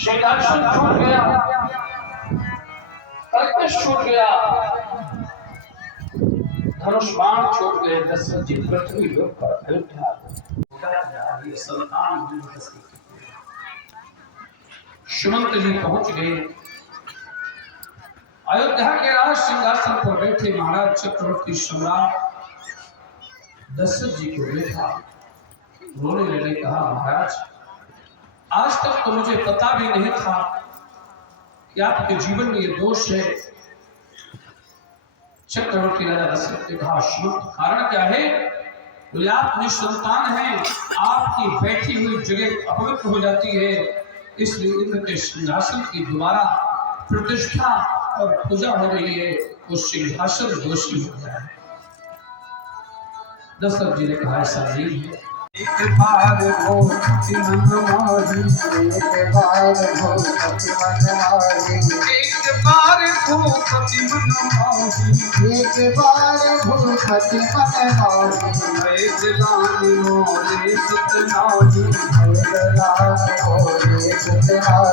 सिंहासन छूट गया, कलश छूट गया, धनुष बाण छूट गए। दशरथ जी पृथ्वी लोक पर अयोध्या संतान सुमंत जी पहुंच गए। अयोध्या के राज सिंहासन पर बैठे महाराज चक्रवर्ती सम्राट दशरथ जी को देखा, रोने लगे। कहा, महाराज आज तक तो मुझे पता भी नहीं था कि आपके जीवन में ये दोष है। चक्रवर्ती राजा दशरथ ने कहा, सुमंत कारण क्या है? बोले, आप निसंतान हैं, आपकी बैठी हुई जगह अपवित्र हो जाती है, इसलिए इंद्र के सिंहासन की दोबारा प्रतिष्ठा और पूजा हो रही है, वो सिंहासन दोषी हो गया है। दशरथ जी ने कहा, ऐसा नहीं है। एक बार भोगति मन मारी, एक बार भोगति मन मारी, एक बार भोगति मन मारी, एक बार भोगति मन मारी। जलानी मोरे सतनारी, जलानी मोरे सतनारी,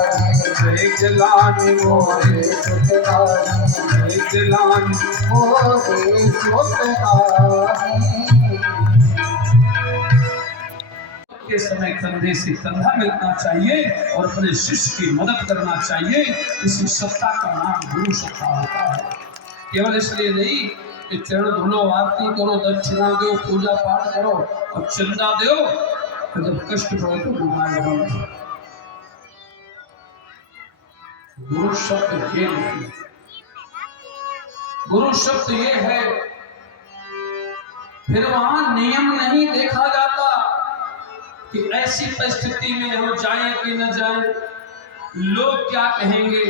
जलानी मोरे सतनारी, जलानी मोरे सतनारी। के समय कंधे से कंधा मिलना चाहिए और अपने शिष्य की मदद करना चाहिए। इसी सत्ता का नाम गुरु सत्ता होता है। केवल इसलिए नहीं कि चरण धुलो, आरती करो, दक्षिणा दो, पूजा पाठ करो और चंदा दो, तो जब कष्ट पड़े तो मोबाइल बंद। गुरु शब्द ये नहीं, गुरु शब्द ये है। फिर वहां नियम नहीं देखा जाता कि ऐसी परिस्थिति में हम जाएं कि न जाएं, लोग क्या कहेंगे।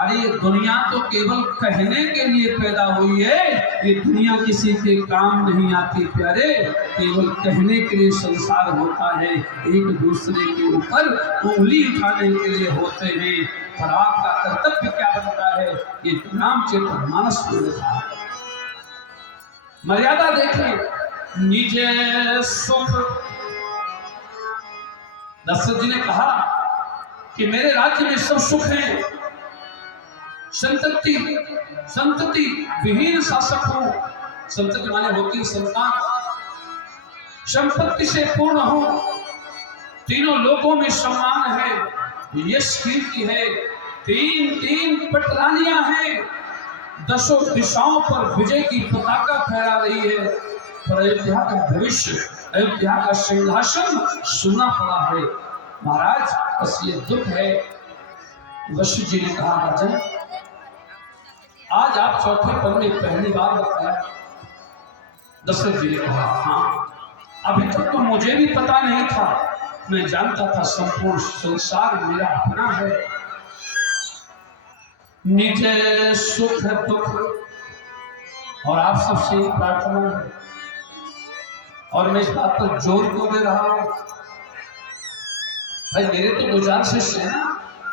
अरे ये दुनिया तो केवल कहने के लिए पैदा हुई है, ये दुनिया किसी के काम नहीं आती प्यारे। केवल कहने के लिए संसार होता है, एक दूसरे के ऊपर उंगली उठाने के लिए होते हैं। पर आपका कर्तव्य क्या बनता है, ये रामचरित मानस में लिखा है। मर्यादा देखिए, निजे सुख। दशरथ जी ने कहा कि मेरे राज्य में सब सुख है, संतति विहीन शासक हूं। संतति माने होती संतान, संपत्ति से पूर्ण हूं, तीनों लोगों में सम्मान है, यश कीर्ति है, तीन पटरानियां हैं, दसों दिशाओं पर विजय की पताका फहरा रही है। पर अयोध्या का भविष्य, अयोध्या का सिंहासन सुना पड़ा है। महाराज बस ये दुख है। वशिष्ठ जी ने कहा, राजन आज आप चौथे पद में पहली बार बताया। दशरथ जी ने कहा, हाँ अभी तक तो मुझे भी पता नहीं था, मैं जानता था संपूर्ण संसार मेरा अपना है। निजे सुख दुख और आप सबसे प्रार्थना है, और मैं इस बात पर जोर क्यों दे रहा हूं भाई, मेरे तो दो चार शिष्य हैं ना,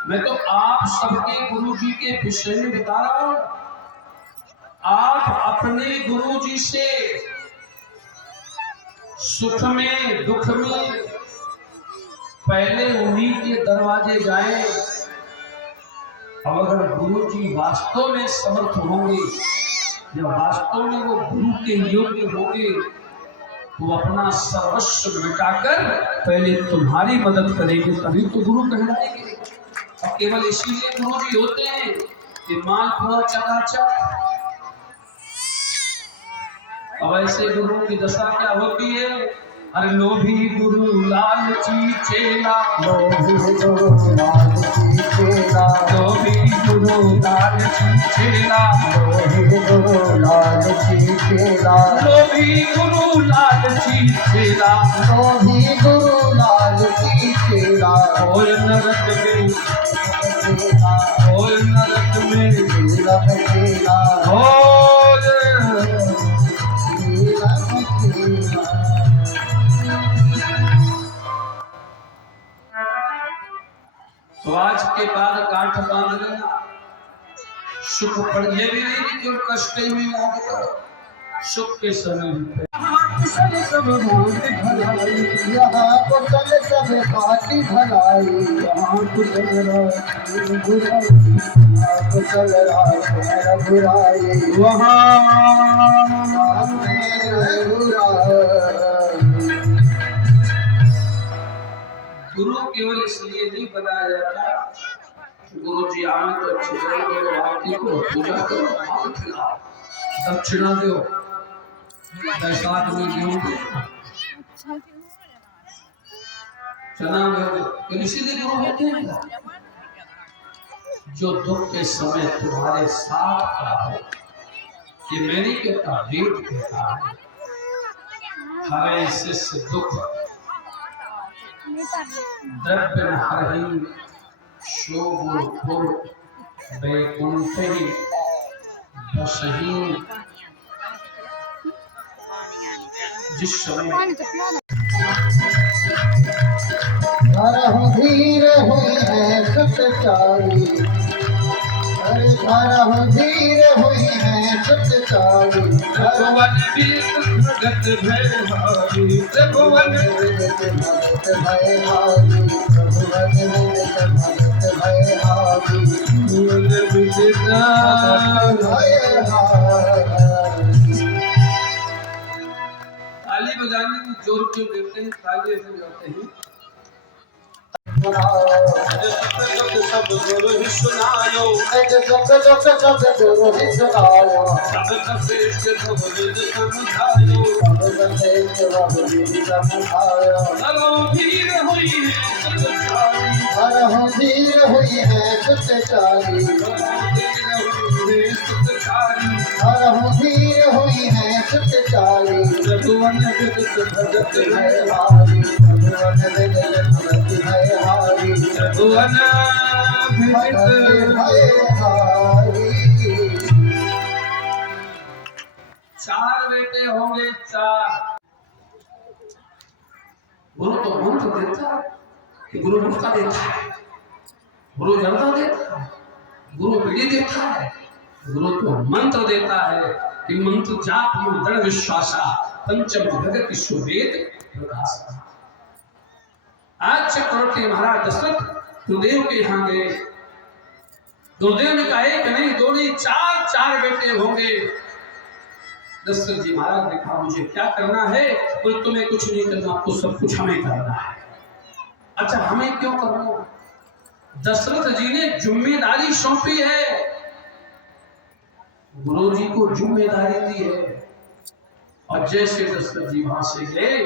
मैं तो आप सबके गुरु जी के विषय में बता रहा हूं। आप अपने गुरु जी से सुख में दुख में पहले उन्हीं के दरवाजे जाएं। अब अगर गुरु जी वास्तव में समर्थ होंगे, जब वास्तव में वो गुरु के योग्य होंगे, वो अपना सर्वस्व मिटाकर पहले तुम्हारी मदद करेंगे, तभी तो गुरु कहलाएंगे। और केवल इसीलिए गुरु जी होते हैं कि माल पूरा चकाचक। अब ऐसे गुरु की दशा क्या होती है? अरे लोभी गुरु लालची चेला, लोभी गुरु लालची चेला, लोभी गुरु लालची चेला, लोभी गुरु लालची चेला, लोभी गुरु लालची चेला, लोभी गुरु लालची चेला। और नरक में, चेला, और नरक में, चेला चेला, और चेला चेला। तो आज के बाद गांठ बांध लेना। सुख पड़, ये भी नहीं कि केवल कष्ट ही में याद करो, सुख के समय कुशल सब भांति भलाई, यहाँ कुशल सब भांति भलाई, यहाँ कुशल राखी बुराई, यहाँ कुशल राखे रघुराई, वहाँ गुरु केवल इसलिए नहीं बनाया जाता, गुरु जी आए तो अच्छे से आरती को पूजा करो, माल खिलाओ, दक्षिणा दो, बैसाख में गेहूं दो, चना दो, इसीलिए गुरु होते हैं जो दुख के समय तुम्हारे साथ खड़ा हो। ये मैं नहीं कहता, वेद कहता है, हरे शिष्य दुख द्रव्य हरहि शोभो वैकुंठे बसहि। जिस समय हरहु धीर हुई है सतचारी, हरहु धीर हुई है सतचारी, त्रिभुवन विदित भगत भय हारी, त्रिभुवन विदित भगत भय हारी, त्रिभुवन विदित भगत भय हारी, त्रिभुवन विदित भय हारी। ताली बजाने की जोर क्यों देते हैं? ताली ऐसे बजाते हैं, सब गुरु ही सुनायो, सब गुरु ही सुनायो, सब श्रेष्ठ बहुविध समझायो, हरहु धीर हुई है सतचारी, हरहु धीर हुई है सतचारी, हरहु धीर हुई है सतचारी, त्रिभुवन विदित भगत भय हारी, त्रिभुवन विदित भगत भय हारी, त्रिभुवन भगत विदित। भय हारी। चार बेटे होंगे, चार। गुरु तो मंत्र देता है कि गुरु मुक्ता देता है, गुरु जनता देता है, गुरु विधि देता है, गुरु तो मंत्र देता है कि मंत्र जाप में दृढ़ विश्वासा पंचम भगत सुवेद प्रकाश। आज चक्रवर्ती महाराज दशरथ गुरुदेव के यहाँ गए, गुरुदेव ने कहा एक नहीं दो नहीं चार, चार बेटे होंगे। दशरथ जी महाराज ने कहा मुझे क्या करना है? बोले तुम्हें कुछ नहीं करना, आपको सब कुछ हमें करना है। अच्छा हमें क्यों करना? दशरथ जी ने जिम्मेदारी सौंपी है, गुरु जी को जिम्मेदारी दी है। और जैसे दशरथ जी वहां से गए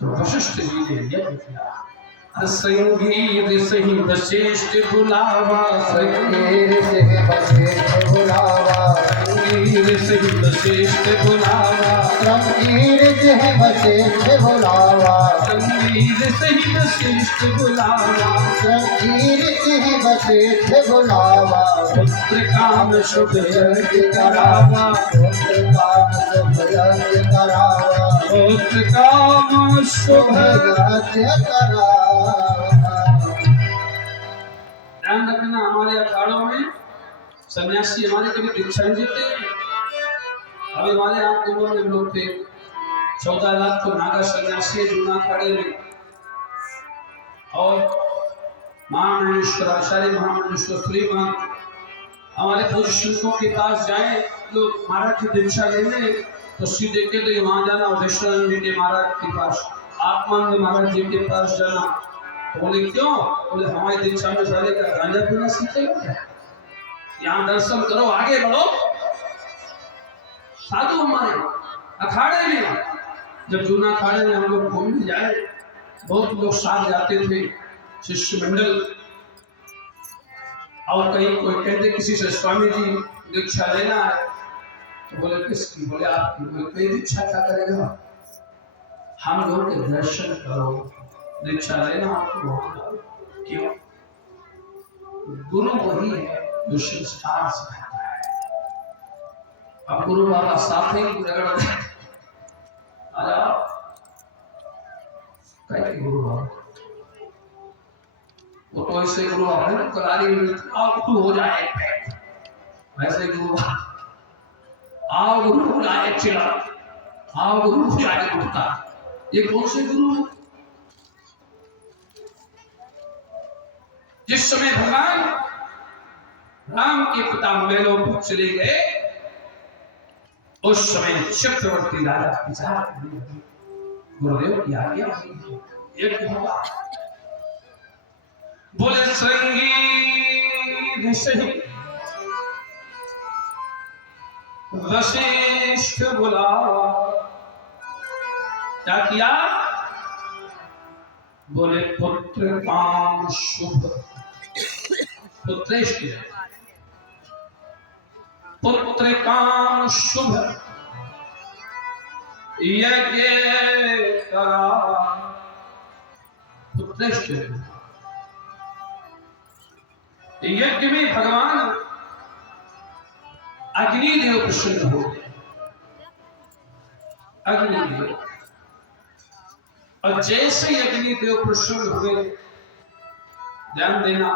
तो वशिष्ठ जी ने यज्ञ किया। संगीत सही वशिष्ठ बुलावा, संगीत से वशिष्ठ बुलावा, संगीत सही वशिष्ठ बुलावा, संगीत से वशिष्ठ बुलावा, संगीत सही वशिष्ठ बुलावा, संगीत से वशिष्ठ बुलावा, पुत्र काम शुभ यज्ञ करावा, पुत्र काम शुभ यज्ञ करावा, पुत्र काम शुभ। यज्ञ करावा। ध्यान रखना, हमारे अखाड़ों में सन्यासी हमारे कभी दीक्षा नहीं देते। अभी हमारे यहाँ कुंभ में लोग थे, 14 लाख को नागा सन्यासी जूना अखाड़े में, और महामंडलेश्वर आचार्य महामंडलेश्वर श्रीमान हमारे पूज्य संतों के पास जाए लोग महाराज की दीक्षा लेने, तो सीधे कहते वहां जाना वैष्णव जी के महाराज के पास, आत्मानंद महाराज जी के पास जाना। तो बोले क्यों? बोले हमारी दीक्षा में सारे का गांजा पीना सीखेगा क्या? यहाँ दर्शन करो, आगे बढ़ो। साधु हमारे अखाड़े में, जब जूना अखाड़े में हम लोग घूमने जाए, बहुत लोग साथ जाते थे, शिष्य मंडल। और कहीं कोई कहते किसी से स्वामी जी दीक्षा लेना है, तो बोले किसकी? बोले आपकी। बोले कोई दीक्षा क्या करेगा? हम लोग के दर्शन करो, दीक्षा लेना आपको। क्यों? गुरु वही है जो संस्कार सिखाता है। अब गुरु बाबा साथ ही रगड़ दे, आ जाओ। कैसे गुरु बाबा? वो तो ऐसे गुरु बाबा है, कलारी में आओ गुरु हो जाए, वैसे गुरु आओ गुरु हो जाए चिल्ला। हाँ गुरु भी आगे उठता। ये कौन से गुरु है? जिस समय भगवान राम के पिता महलों पर चले गए, उस समय चक्रवर्ती राजा विचार करने लगे, गुरुदेव की आज्ञा एक होगा। बोले श्रृंगी ऋषि वशिष्ठ बुलावा। क्या किया? बोले पुत्र काम शुभ, पुत्रेष्ठ पुत्र काम शुभ यज्ञ करा। पुत्रेष्ठ यज्ञ में भगवान अग्निदेव प्रसन्न हो गए। अग्निदेव, और जैसे ही अग्निदेव प्रसन्न हुए, ध्यान देना,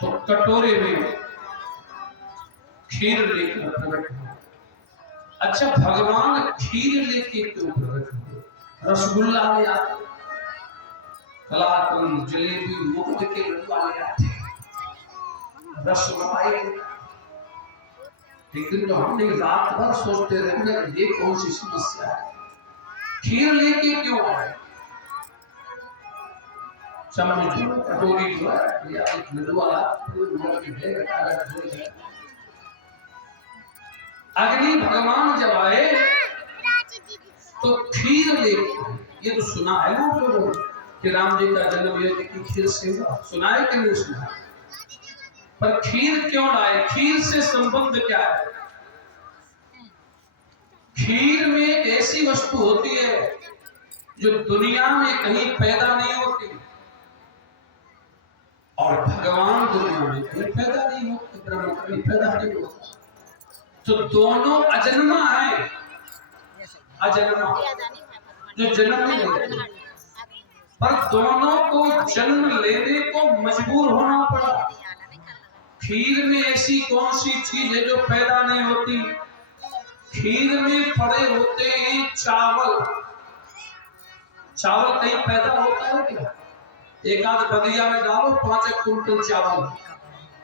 तो कटोरे में खीर लेकर प्रकट हुए। अच्छा, भगवान खीर लेके क्यों प्रकट हुए? रसगुल्ला ले आते, कलाकंद, जलेबी, मुफ्त के लड्डू ले आते, रसमलाई। लेकिन तो हमने रात भर सोचते रहते ये कौन सी समस्या है, खीर लेके क्यों आए? चम्मच कटोरी जो है या एक लड्डू वाला अग्नि भगवान जब आए तो खीर लेके, ये तो सुना है ना जो कि राम जी का जन्म यज्ञ की खीर से हुआ, सुना है कि नहीं सुना? पर खीर क्यों लाए? खीर से संबंध क्या है? खीर में एक ऐसी वस्तु होती है जो दुनिया में कहीं पैदा नहीं होती, और भगवान दुनिया में कहीं पैदा नहीं होते, ब्रह्म कहीं पैदा नहीं होता। तो दोनों अजन्मा है, अजन्मा जो जन्म नहीं लेते, पर दोनों को जन्म लेने को मजबूर होना पड़ा। खीर में ऐसी कौन सी चीज है जो पैदा नहीं होती? खीर में पड़े होते हैं चावल। चावल कहीं पैदा होता है क्या? एक आध बदिया में डालो 5 कुंटल चावल,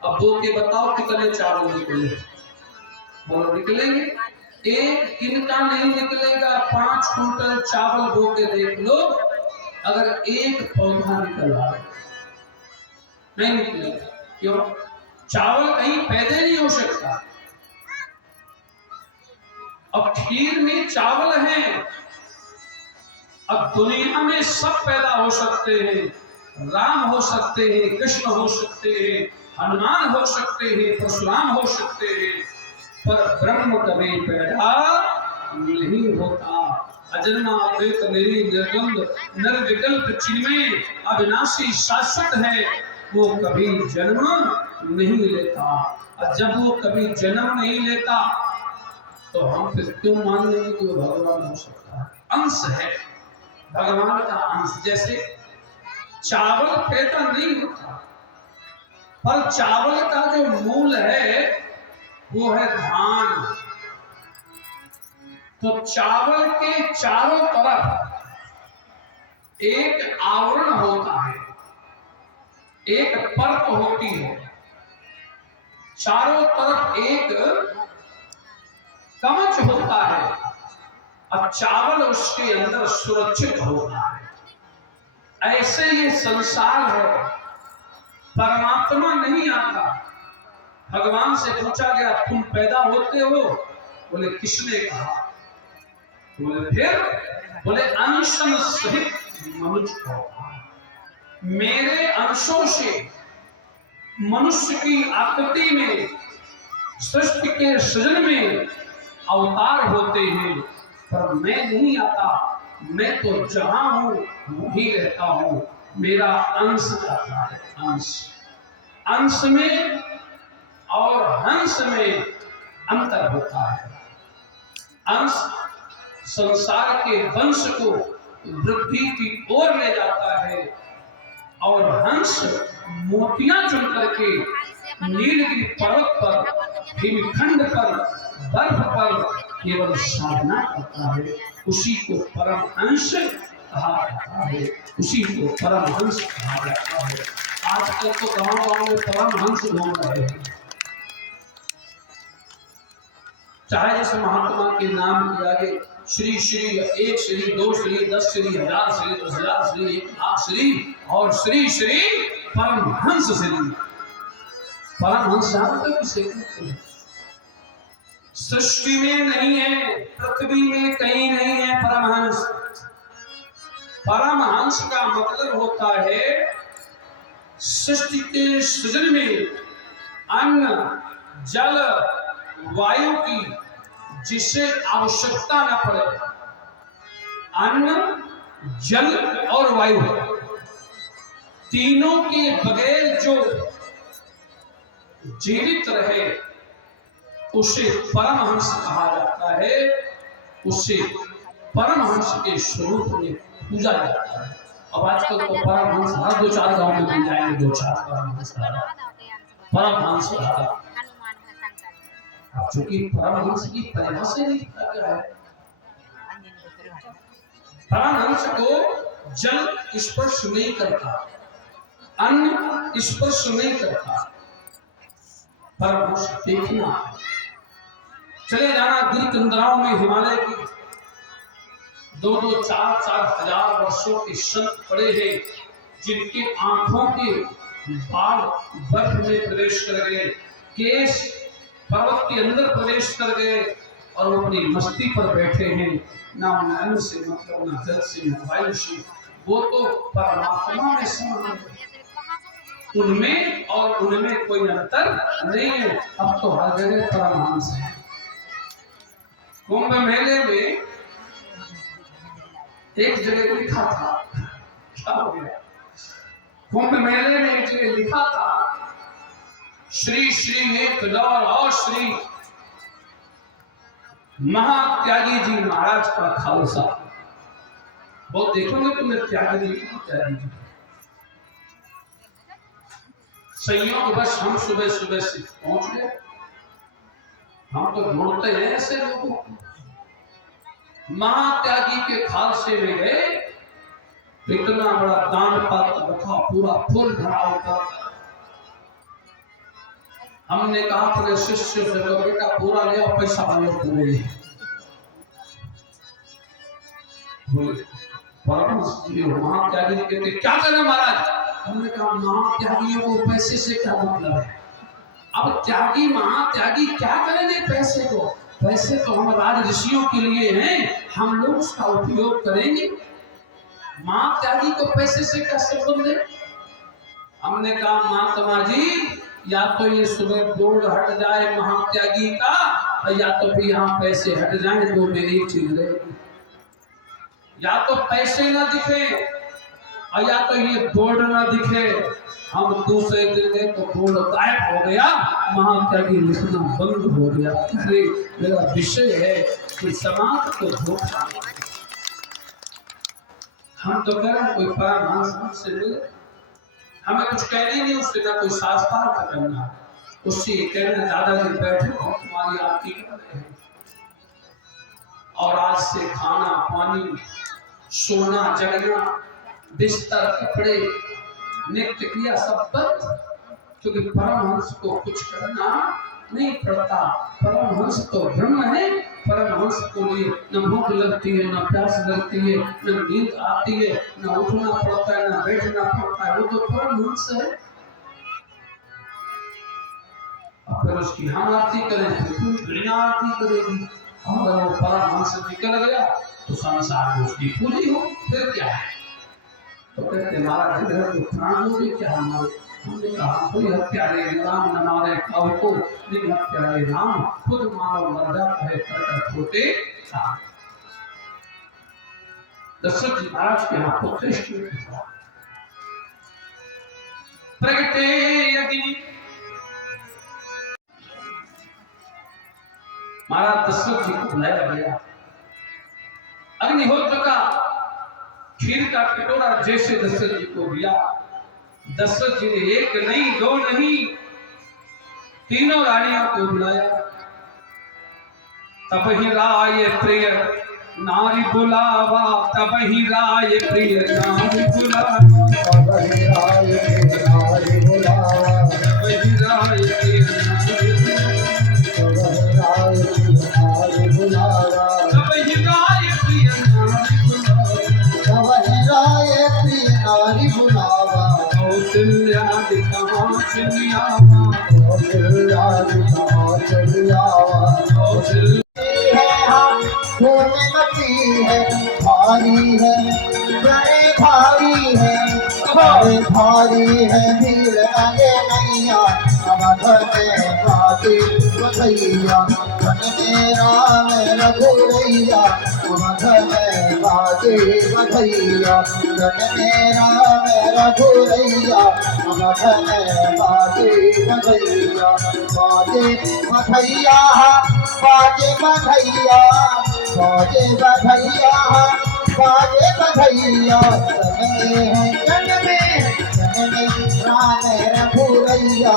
अब दो के बताओ कितने चावल निकले? बोलो निकलेंगे? एक किनका नहीं निकलेगा। 5 कुंटल चावल बो के देख लो, अगर एक पौधा निकल आए नहीं निकलेगा। क्यों? चावल कहीं पैदा नहीं हो सकता। अब खीर में चावल है। अब दुनिया में सब पैदा हो सकते हैं, राम हो सकते हैं, कृष्ण हो सकते हैं, हनुमान हो सकते हैं, परशुराम हो सकते हैं, पर ब्रह्म कभी पैदा नहीं होता। अजन्मा अद्वैत निर्गंध निर्विकल्प चिन्मय अविनाशी शाश्वत है, वो कभी जन्म नहीं लेता। और जब वो कभी जन्म नहीं लेता तो हम फिर क्यों मान लेंगे कि वो भगवान हो सकता है? अंश है, भगवान का अंश। जैसे चावल पैदा नहीं होता, पर चावल का जो मूल है वो है धान। तो चावल के चारों तरफ एक आवरण होता है, एक परत होती है, चारों तरफ एक कवच होता है, और चावल उसके अंदर सुरक्षित होता है। ऐसे ये संसार है। परमात्मा नहीं आता। भगवान से पूछा गया तुम पैदा होते हो? बोले किसने कहा? बोले फिर? बोले अंशन सहित मनुष्य होता। मेरे अंशों से मनुष्य की आकृति में, सृष्टि के सृजन में अवतार होते हैं, पर मैं नहीं आता। मैं तो जहां हूं वहीं रहता हूं। मेरा अंश आता है। अंश, अंश में और हंस में अंतर होता है। अंश संसार के वंश को वृद्धि की ओर ले जाता है, और हंस मोतियां चुन करके नीलगिरी पर्वत पर, हिमखंड पर, बर्फ पर केवल साधना करता है उसी को परमहंस कहा जाता है, उसी को परमहंस कहा जाता है। आजकल तो गांव में परमहंस घूम रहे हैं, चाहे जैसे महात्मा के नाम के आगे श्री श्री, एक श्री, दो श्री, 10 श्री, 1000 श्री, 10,000 श्री, 1,00,000 श्री और श्री श्री परमहंस श्री। परमहंस जानते किसे कहते हैं? सृष्टि में नहीं है, पृथ्वी में कहीं नहीं है परमहंस। परमहंस का मतलब होता है सृष्टि के सृजन में अन्न, जल, वायु की जिसे आवश्यकता न पड़े, अन्न, जल और वायु तीनों के बगैर जो जीवित रहे उसे परमहंस कहा जाता है, उसे परमहंस के स्वरूप में पूजा जाता है। अब आजकल तो परमहंस हर 2-4 गांव में मिल जाएंगे, 2-4 परमहंस चूंकि परमहंस की परिभाषा नहीं क्या है। परमहंस को जल स्पर्श नहीं करता, अन्न स्पर्श नहीं करता, परमहंस देखना है। चले जाना गिर कंदराओं में, हिमालय की 2-2, 4-4 हजार वर्षों के संत पड़े हैं जिनके आंखों के बाल बर्फ में प्रवेश कर गए, केश पर्वत के अंदर प्रवेश कर गए और वो अपनी मस्ती पर बैठे हैं, ना अन्न से मतलब, ना जल से, ना वायु से। वो तो परमात्मा में समान है, उनमें और उनमें कोई अंतर नहीं है। अब तो हर जगह परमहंस है। कुंभ मेले में एक जगह लिखा था, क्या हो गया? कुंभ मेले में एक जगह लिखा था श्री श्री एक और श्री महात्यागी जी महाराज का खालसा। बहुत देखोगे तुमने त्यागी जी, त्यागी जी। संयोग बस हम सुबह सुबह से पहुंच गए। हम तो ढूंढते हैं ऐसे लोगों को। महात्यागी के खालसे में गए, इतना बड़ा दान पात्र रखा, पूरा फूल भरा होता। हमने कहा अपने शिष्य से, तो बेटा पूरा ले और पैसा वाले पूरे महात्यागी जी कहते क्या करें महाराज? हमने कहा महात्यागियों को पैसे से क्या मतलब है? अब त्यागी महात्यागी क्या करेंगे पैसे को? पैसे तो हम राज ऋषियों के लिए हैं, हम लोग उसका उपयोग करेंगे। महात्यागी को पैसे से क्या संबंध है? हमने कहा महात्मा जी, या तो ये सुबह बोर्ड हट जाए महात्यागी का, या तो फिर यहाँ पैसे हट जाए, दो में एक चीज रहेगी। या तो पैसे ना दिखे और या तो ये बोर्ड ना दिखे। हम दूसरे दिन में तो बोर्ड गायब हो गया, महात्यागी लिखना बंद हो गया। अरे मेरा विषय है कि समाज को धोखा। हम तो कह रहे कोई परमहंस से मिले, हमें कुछ कहने नहीं, उससे ना कोई शास्त्रार्थ का करना, उससे कहना दादाजी बैठे हो तुम्हारी आरती कर रहे हैं, और आज से खाना पानी, सोना जगना, बिस्तर, कपड़े, नित्य क्रिया सब बंद, क्योंकि परमहंस को कुछ करना नहीं पड़ता। परमहंस तो ब्रह्म है। परमहंस को लिए न भूख लगती है, न प्यास लगती है, न नींद आती है, न उठना पड़ता है, न बैठना पड़ता है। वो तो परमहंस है। अगर उसकी हम आरती करें तो दुनिया आरती करेगी। अगर वो परमहंस निकल गया तो संसार में उसकी पूजी हो, फिर क्या है? तो कहते महाराज इधर तो प्राण हो गए क्या? हमने कहा कोई हत्यारे राम न मारे काव को, लेकिन हत्यारे राम खुद मानव मर जाता है प्रकट होते राम। दशरथ जी महाराज के यहाँ पुत्र प्रगटे अग्नि। महाराज दशरथ जी को बुलाया गया। अग्निहोत्र का खीर का कटोरा जैसे दशरथ जी को दिया, दशरथ जी ने एक नहीं, दो नहीं, तीनों रानियों को बुलाया। तब ही राय प्रिय नारी बुलावा, तब ही राय प्रिय नारी बुलावा, तब ही राय नारी बुलावा, तब ही राय प्रिय नारी बुलावा, तब ही राय प्रिय नारी बुलावा, तब ही राय प्रिय नारी बुलावा, कौशल्या दिखा चलियावा, कौशल्या दिखा चलियावा, कौशल्या धूम मची है, भारी है, बड़े भारी है, बड़े भारी है, भीड़ लगे नैया, अवध में बाजी बधैया, धन मेरा में रघुरैया, अवध में बाजी बधैया, धन मेरा में रघुरैया, अवध में बाजी बधैया, बाजे बधैया, बाजे बधैया, बाजे बधैया, बाजे बधैया, जन में राम रघुरैया,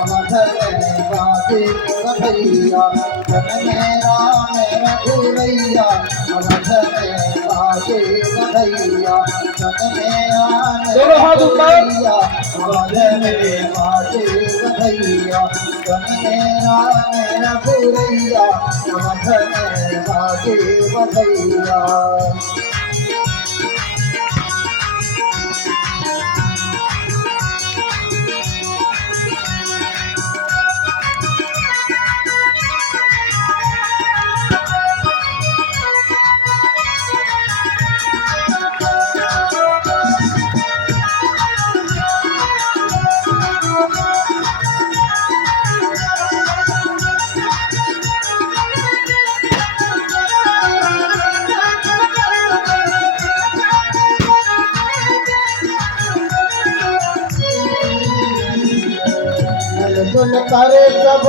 अवध में बाजे बधैया, जन में राम रघुरैया, अवध में बाजे बधैया, जन में राम रघुरैया, अवध में बाजे बधैया, जन में राम रघुरैया, अवध में बाजे बधैया। मिलजुल कर सब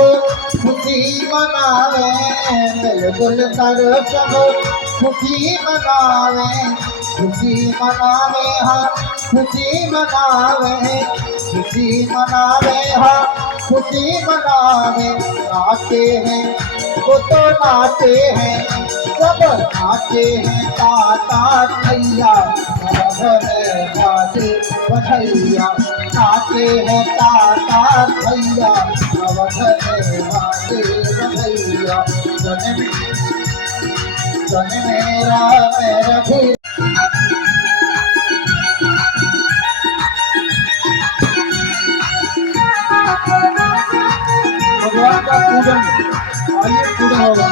खुशी मनावे, मिलजुल कर सब खुशी मनावे, खुशी मनावे हाँ, खुशी मनावे, खुशी मनावे हाँ, खुशी मनावे, नाचे हैं वो तो नाचे हैं, सब नाचे हैं, ताता भैया, अवध में बाजे बधैया, नाचे हैं ताता भैया, अवध में बाजे बधैया, जन मेरा मेरा भी भगवान का पूजन, आइए पूजन होगा।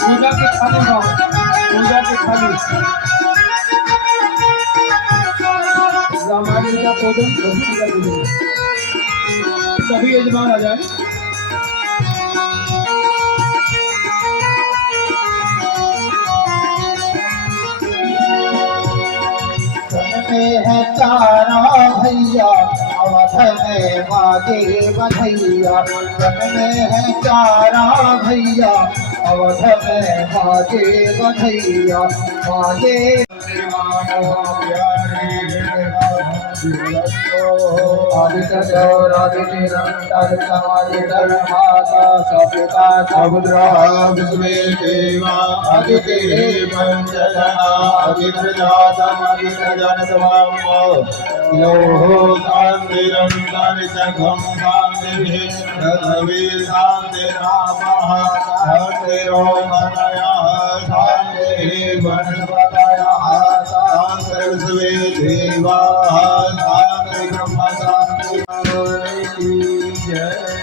पूजा के थाली में, पूजा के थाली, रामायण का पूजन, लक्ष्मी का पूजन, सभी यजमान आ जाए। में है चारा भैया, अवध में बाजे बधैया, जन में है चारा भैया, अवध में बाजे बधैया, बाजे आदित्य गौर आदित्य निरंतर समाधि धर्माता सपिता समुद्र विश्वे देवा आदित्य पंचजना आदित्य जातम आदित्य जनतवाम यो शांतिरंतरि सघं शांति पृथ्वी शांतिरापः शांतिरोमनयः शांति वनस्पतयः शांतिर्विश्वे देवाः शांति ब्रह्म शांति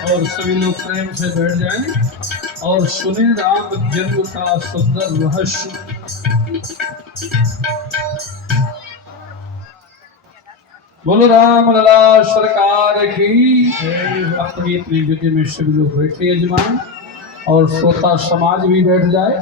और सभी लोग प्रेम से बैठ जाएं और सुने राम जन्म का सुंदर रहस्य। बोलो राम लला सरकार की। अपनी अपनी जगह में सभी लोग बैठे यजमान और श्रोता समाज भी बैठ जाए।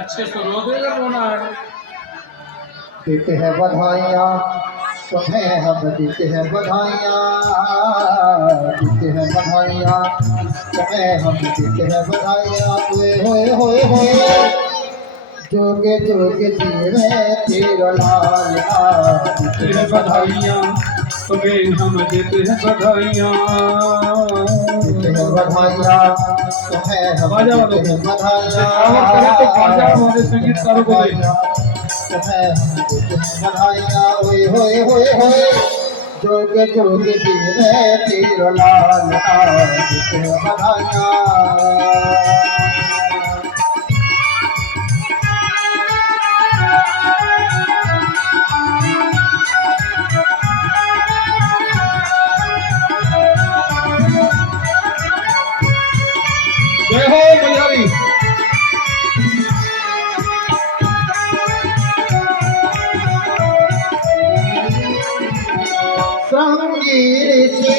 अच्छे से रो देगा, रोना है। देते हैं बधाइयाँ तुम्हें हम, देते हैं बधाइयाँ, देते हैं बधाइयाँ तुम्हें हम, देते हैं बधाइयाँ। होए होए होए होए जोगे जोगे जीवे तेरा लाल, देते हैं बधाइयाँ तुम्हें हम, देते हैं बधाइयाँ। देते हैं बधाइयाँ तुम्हें हम, बाजा वाले देते हैं बधाइयाँ, तो बाजा वाले संगीतकारों को देखो। तुम्हें हम देते हैं बधाइयाँ। होए होए होए होए जोगे जोगे जीवे तेरा लाल, देते हैं बधाइयाँ। जय हो मलयारी। संगीर से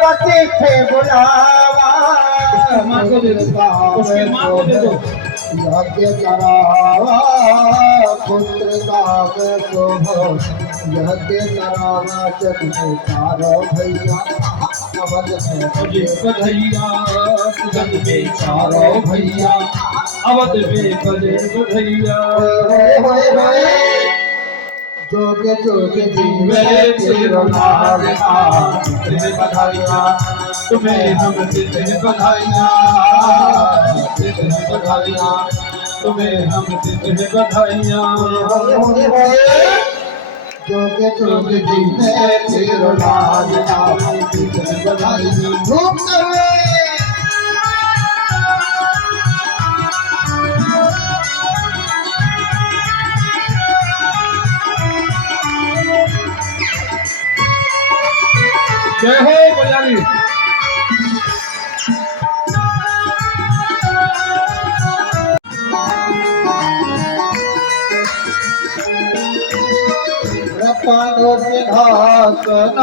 पति थे बुलावा, माँ को दे दो, उसकी माँ को दे दो। यज्ञ करावा पुत्र का शोभ, यज्ञ करावा चक्र चारो भैया, अवध में बजे बधैया सुगंध में चारो भैया, अवध में बजे बधैया। जोगे जोगे जीवे तेरा लाल, देते हैं बधाइयाँ तुम्हें हम देते हैं बधाइयाँ, देते हैं बधाइयाँ तुम्हें हम देते हैं बधाइयाँ। जोगे जोगे जीवे तेरा लाल, देते हैं बधाइयाँ। धूप करे जय हो मलयारी। रतन सिंहासन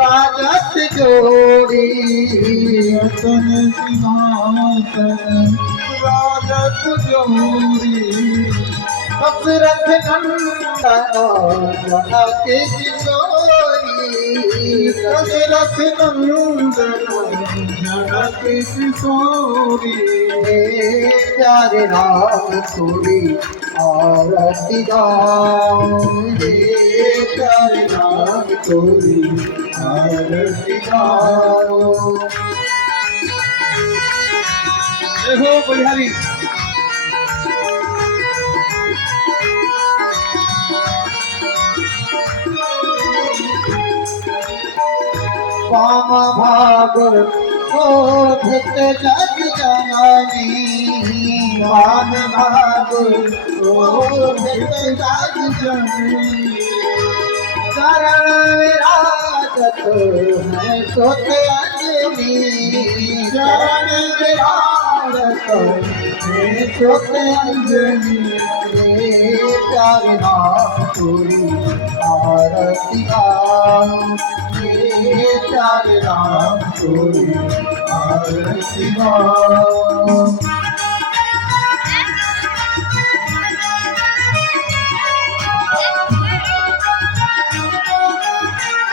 राजत जोड़ी, रतन सिंहासन राजत जोड़ी, दशरथ नंदन जनक किशोरी, दशरथ नंदन जनक किशोरी। हे प्यारे राम तोरी आरती गाओ, हे प्यारे राम तोरी आरती गाओ। जय हो मलयारी। वाम भाग शोभित जग जननी, वाम भाग शोभित जग जननी, चरण विराजत है सुत अंजनी, चरण विराजत है सुत अंजनी। प्यारे नाम तोरी आरती गाओ, प्यारे राम तोरी आरती गाओ।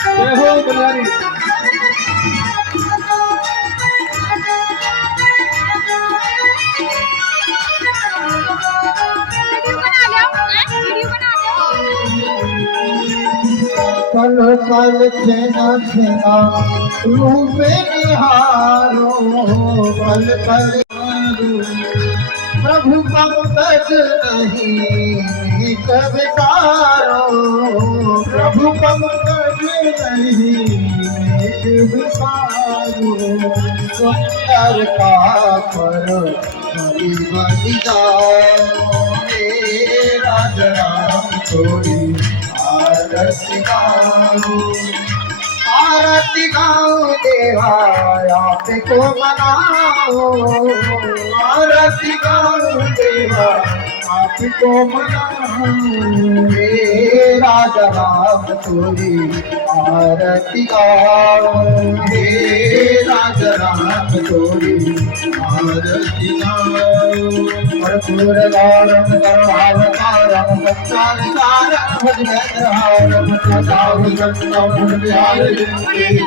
जय हो मलयारी। पल पल छेना छेना रूपे निहारो, पल पल प्रभु पंकज नहीं कभी तारो, प्रभु पंकज नहीं कभी तारो, सुंदर का पर बलि बलि जाओ, राज राम तोरी आरती गाओ, आरती गाओ देवा आप को मनाओ, आरती गाओ देवा आप को मनाऊं। हे राजा राम तोरी आरती गाऊं। हे राजा राम तोरी आरती गाऊं। कर्पूर गौरम करुणावतारम सच्चारितारम भजनेन्द्रहारम सदा भगवंत बिहारी जय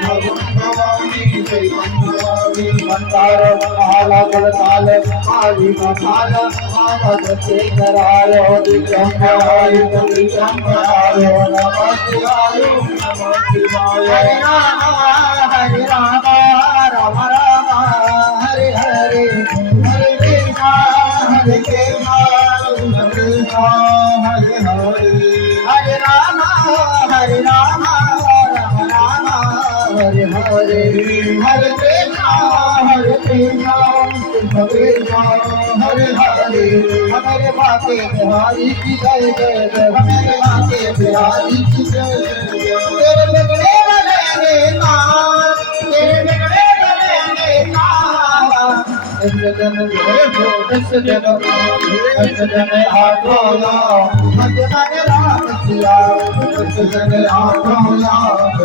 भवानी जय भवानी। मंदार काला कलकाल काली मसाल मानद शेखराय दिगंबराय दिगंबराय नमः शिवाय नमः शिवाय। हरे राम राम राम हरे हरे हरे कृष्णा हरे कृष्णा हरे हरे हरे राम राम राम हरे हरे हरे कृष्णा हरे कृष्णा कृष्ण कृष्णा हरे हरे। हमारे बाके बिहारी की जय जय जय। हमारे बाके बिहारी की जय जय जय। तेरे बिगड़े बने नाथ तेरे बिगड़े बने नाथ। इस जन देखो इस जन आठोला मत मन राम सिया। इस जन आठोला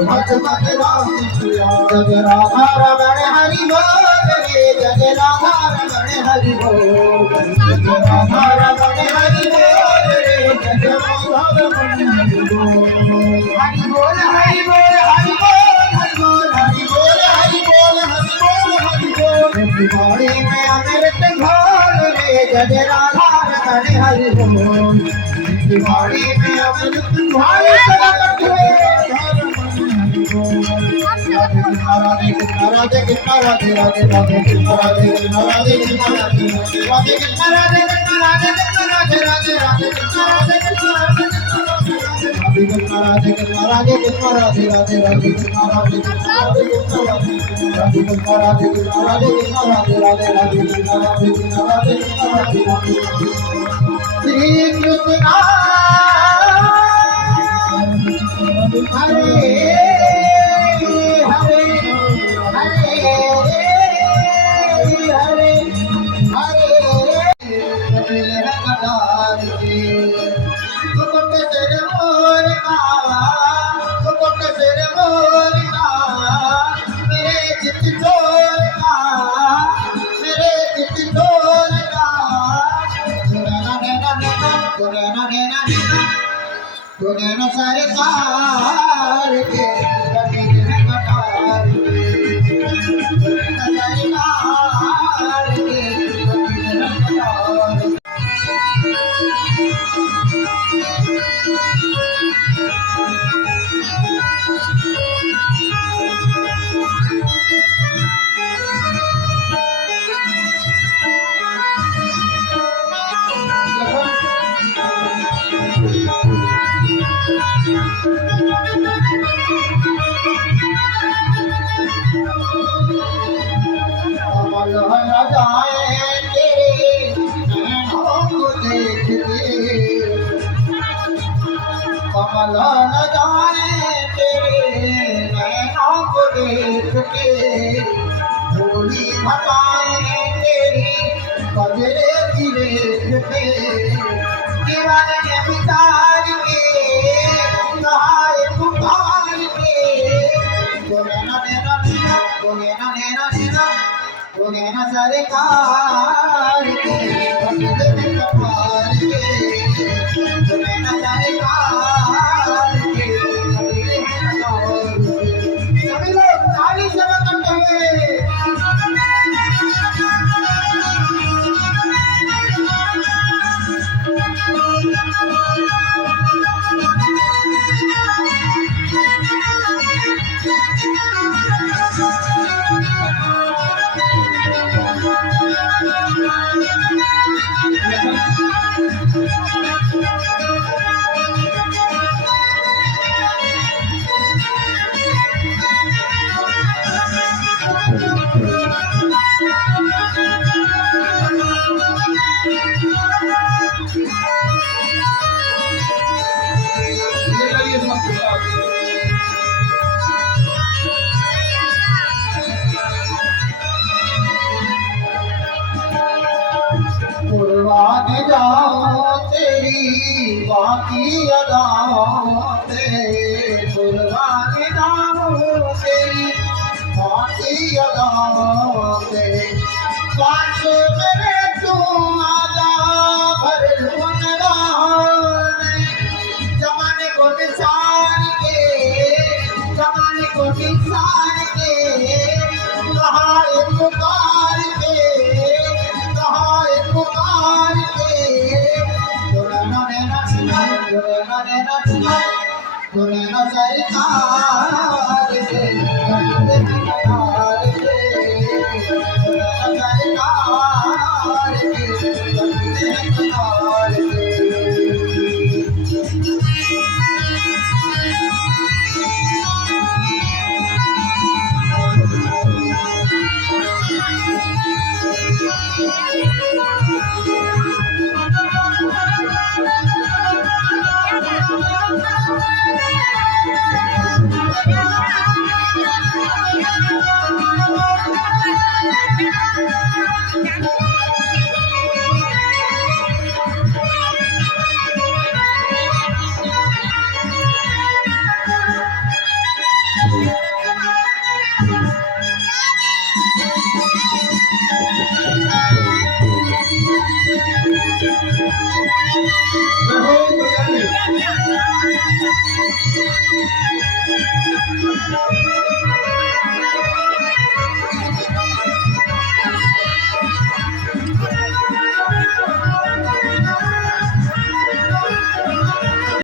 मत मन राम सिया। जग राधा रमण हरि बोल रे जग राधा रमण हरि बोल। जग राधा रमण हरि बोल रे जग राधा रमण हरि बोल। हरि बोल हरि बोल हरि बोल हरि बोल हरि बोल हरि बोल हरि बोल हरि बोल। दिवाली में अमृत घोल रे जग राधा रमण हरि बोल। दिवाली में अमृत घोल राधे कृष्णा राधे कृष्णा राधे राधे राधे कृष्णा राधे कृष्णा राधे कृष्णा राधे राधे कृष्णा राधे कृष्णा राधे कृष्णा राधे राधे राधे कृष्णा राधे कृष्णा राधे कृष्णा राधे कृष्णा राधे कृष्णा राधे राधे राधे कृष्णा राधे कृष्णा राधे कृष्णा राधे कृष्णा राधे कृष्णा राधे कृष्णा राधे राधे राधे कृष्णा राधे कृष्णा राधे कृष्णा राधे राधे। श्री कृष्ण हरे हरे हरे हरे हरे कटार के कुकुट सिर मोर का कुकुट सिर मोर का मेरे चित चोर का मेरे चित चोर का। सुनैना सरकार के कबीर है कटार के। सरकार के कबीर है कटार के। कमल न जाए तेरे नैनों को देख के। कमल न जाए तेरे नैनों को देख के। भोली भटाए तेरी बजरे की रेख पे। दीवाने बितार के कहाए पुकार के। बोले ना देना देना बोले ना देना देना बोले ना सरकार के बंदे में कपार के। बोले ना सरकार के बंदे में कपार के। सभी लोग ताली से करते हुए बाकी अदाओं पे कुर्बानी दाऊं तेरी बाकी अदाओं पे पास मेरे तू आजा भर लूं निगाहों जमाने को निशान के जमाने को निशान के कहा पुकार के कहा पुकार के तूने नचना तूने नचना तूने न सरकार के तूने सरकार के तूने सरकार के तूने सरकार के